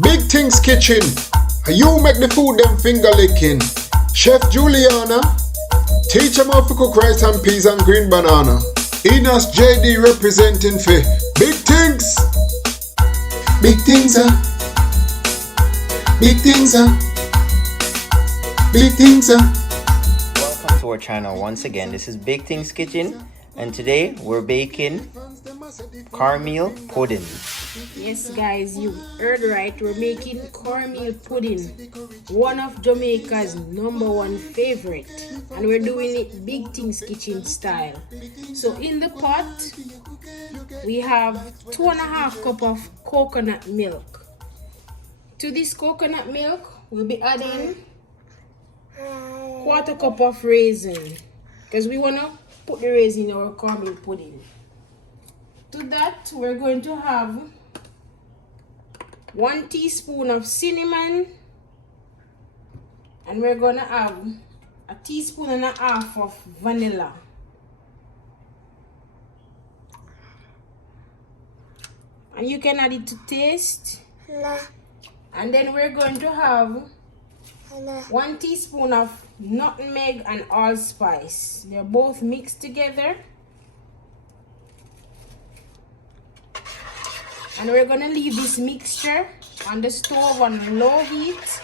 Big Things Kitchen. You make the food them finger licking. Chef Juliana. Teach them how to cook rice and peas and green banana. Enos JD representing for Big Things. Big Things, Big Things, Big Things, Welcome to our channel once again. This is Big Things Kitchen, and today we're baking cornmeal pudding. Yes guys, you heard right, we're making cornmeal pudding, one of Jamaica's #1 favorite, and we're doing it Big Things Kitchen style. So in the pot we have 2.5 cups of coconut milk. To this coconut milk we'll be adding 1/4 cup of raisin, because we want to put the raisin in our cornmeal pudding. To that we're going to have 1 teaspoon of cinnamon, and we're gonna have 1.5 teaspoons of vanilla. And you can add it to taste. And then we're going to have 1 teaspoon of nutmeg and allspice. They're both mixed together. And we're gonna leave this mixture on the stove on low heat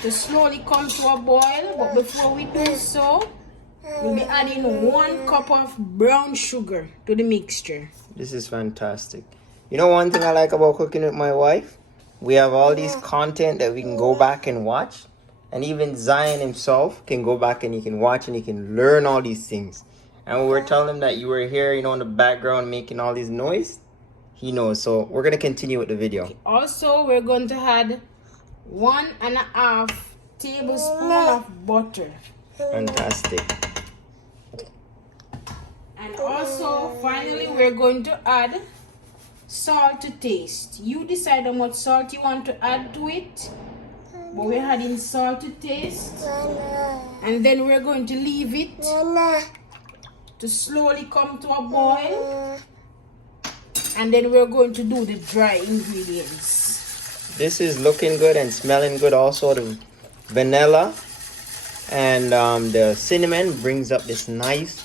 to slowly come to a boil. But before we do so, we'll be adding 1 cup of brown sugar to the mixture. This is fantastic. You know, one thing I like about cooking with my wife, we have all these content that we can go back and watch, and even Zion himself can go back and he can watch and he can learn all these things. And when we're telling him that you were here, you know, in the background making all these noise, he knows. So we're gonna continue with the video. Also, we're going to add 1.5 tablespoons of butter. Fantastic. And also, finally, we're going to add salt to taste. You decide how much salt you want to add to it, but we're adding salt to taste. And then we're going to leave it to slowly come to a boil. And then we're going to do the dry ingredients. This is looking good and smelling good. Also, the vanilla and the cinnamon brings up this nice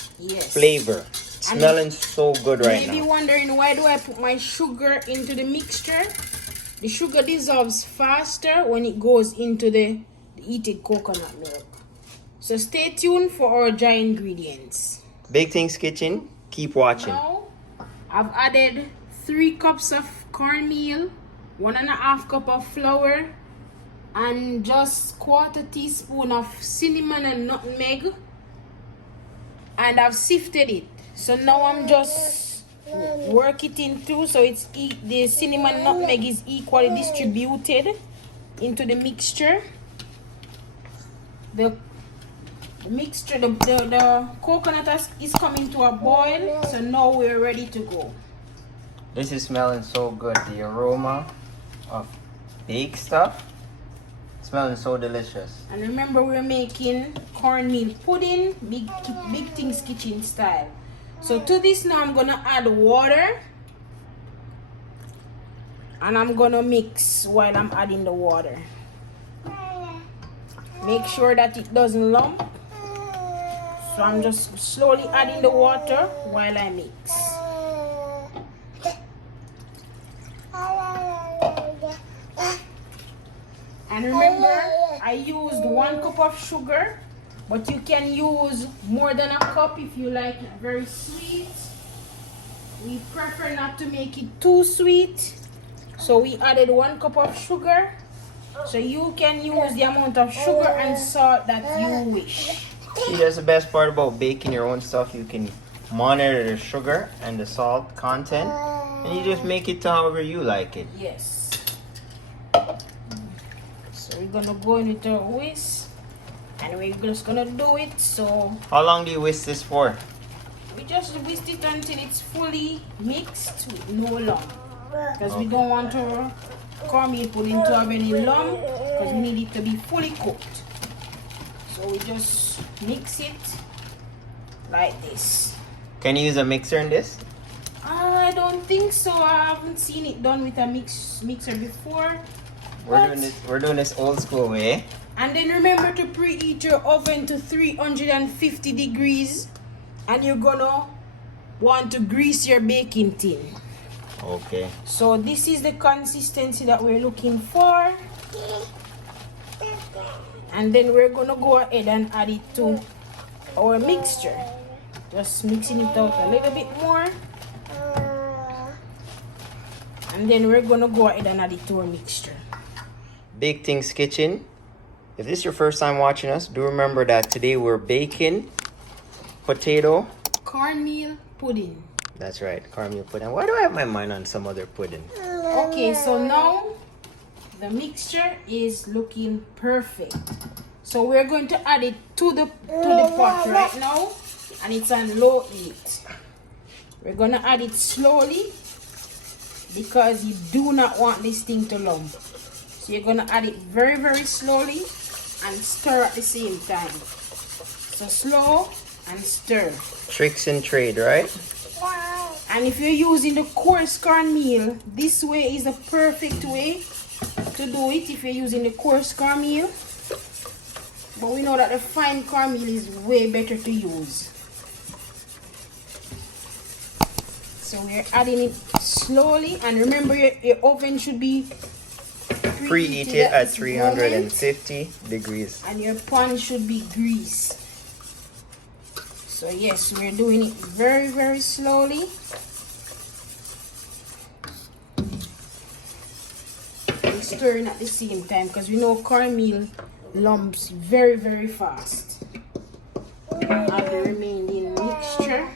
flavor. Smelling so good right now. Maybe wondering, why do I put my sugar into the mixture? The sugar dissolves faster when it goes into the heated coconut milk. So stay tuned for our dry ingredients. Big Things Kitchen, keep watching. Now, I've added 3 cups of cornmeal, 1.5 cup of flour, and just 1/4 teaspoon of cinnamon and nutmeg, and I've sifted it. So now I'm just work it into so it's the cinnamon nutmeg is equally distributed into the mixture. The mixture, the coconut is coming to a boil, so now we're ready to go. This is smelling so good. The aroma of baked stuff smelling so delicious. And remember, we're making cornmeal pudding, Big Things Kitchen style. So to this now I'm gonna add water, and I'm gonna mix while I'm adding the water. Make sure that it doesn't lump. So I'm just slowly adding the water while I mix. And remember, I used 1 cup of sugar, but you can use more than a cup if you like it very sweet. We prefer not to make it too sweet, so we added 1 cup of sugar. So you can use the amount of sugar and salt that you wish. See, that's the best part about baking your own stuff. You can monitor the sugar and the salt content, and you just make it to however you like it. Yes. So we're gonna go in with our whisk, and we're just gonna do it. So How long do you whisk this for? we just whisk it until it's fully mixed with no lump, because we don't want our cornmeal pudding to have any lump, because we need it to be fully cooked. So we just mix it like this. Can you use a mixer in this? I don't think so. I haven't seen it done with a mixer before. We're doing this old school way. And then remember to preheat your oven to 350 degrees. And you're gonna want to grease your baking tin. Okay. So this is the consistency that we're looking for. And then we're gonna go ahead and add it to our mixture. Just mixing it out a little bit more. And then we're gonna go ahead and add it to our mixture. Big Things Kitchen. If this is your first time watching us, do remember that today we're baking potato. Cornmeal pudding. That's right, cornmeal pudding. Why do I have my mind on some other pudding? Okay, so now the mixture is looking perfect. So we're going to add it to the pot right now, and it's on low heat. We're gonna add it slowly because you do not want this thing to lump. So you're gonna add it very, very slowly and stir at the same time. So slow and stir. Tricks in trade, right? And if you're using the coarse cornmeal, this way is the perfect way to do it if you're using the coarse cornmeal. But we know that the fine cornmeal is way better to use. So we're adding it slowly, and remember your oven should be Preheated at 350 degrees. And your pan should be greased. So yes, we're doing it very, very slowly. We're stirring at the same time because we know cornmeal lumps very, very fast. Add the remaining mixture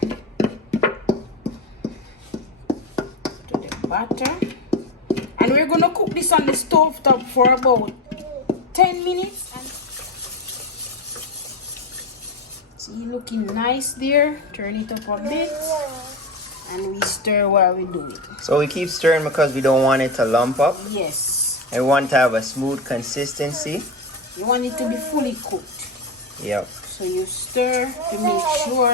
to the batter. And we're going to cook this on the stove top for about 10 minutes. And see, looking nice there. Turn it up a bit. And we stir while we do it. So we keep stirring because we don't want it to lump up. Yes. And we want to have a smooth consistency. You want it to be fully cooked. Yep. So you stir to make sure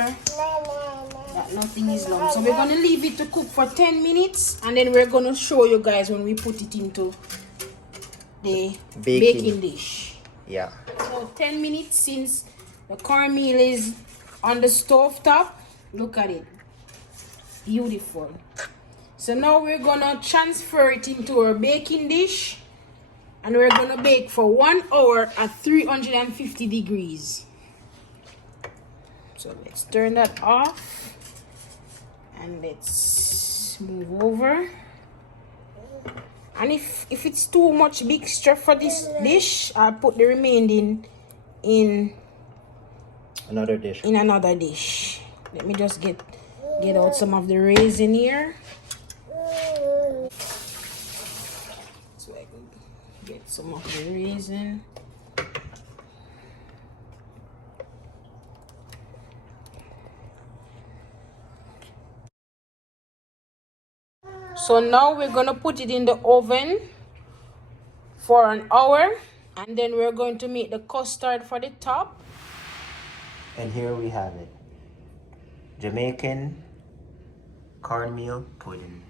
that nothing is lumped. So we're going to leave it to cook for 10 minutes. And then we're going to show you guys when we put it into the baking dish. Yeah. So 10 minutes since the cornmeal is on the stove top. Look at it. Beautiful. So now we're going to transfer it into our baking dish. And we're going to bake for 1 hour at 350 degrees. So let's turn that off. And let's move over. And if it's too much mixture for this dish, I'll put the remaining in another dish. Let me just get out some of the raisin here. So I can get some of the raisin. So now we're going to put it in the oven for an hour. And then we're going to make the custard for the top. And here we have it. Jamaican cornmeal pudding.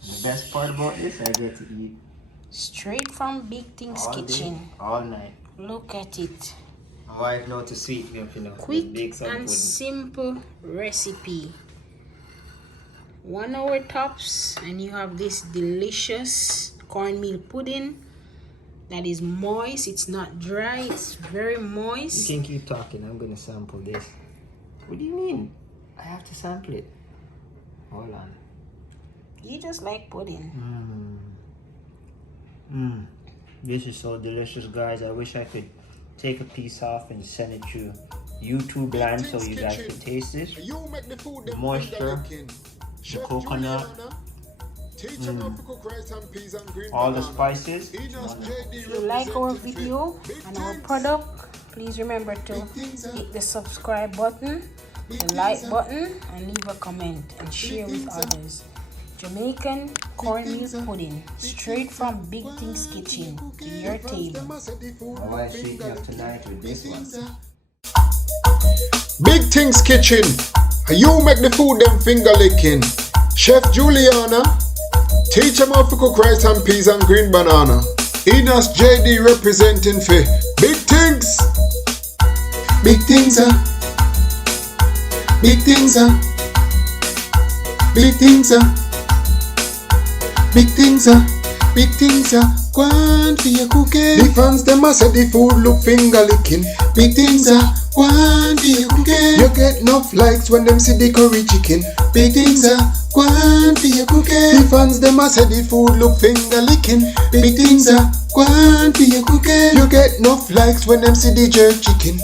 The best part about this, I get to eat straight from Big Things Kitchen. Day, all night. Look at it. My wife knows to sweet me up, you know. Quick bake some and pudding. simple recipe. 1 hour tops, and you have this delicious cornmeal pudding that is moist. It's not dry, it's very moist. You can keep talking. I'm gonna sample this. What do you mean? I have to sample it. Hold on. You just like pudding. This is so delicious, guys. I wish I could take a piece off and send it to YouTube land so you guys can taste this. The moisture, the coconut, all the spices. If you like our video and our product, please remember to hit the subscribe button, the like button, and leave a comment and share with others. Jamaican cornmeal pudding, straight from Big Things Kitchen to your table. My wife treat me up tonight with this one. Big Things Kitchen, and you make the food them finger licking. Chef Juliana, teach them how to cook rice and peas and green banana. Enos JD representing for Big Things. Big things, big things, big things, big things, big things. Go on for your cooking. The fans them a say the food look finger licking. Big things, go on for your cooking. You get enough likes when them see the curry chicken. Big things, go on for your cooking. The fans them a say the food look finger licking. Big things, go on for your cooking. You get enough likes when them see the jerk chicken.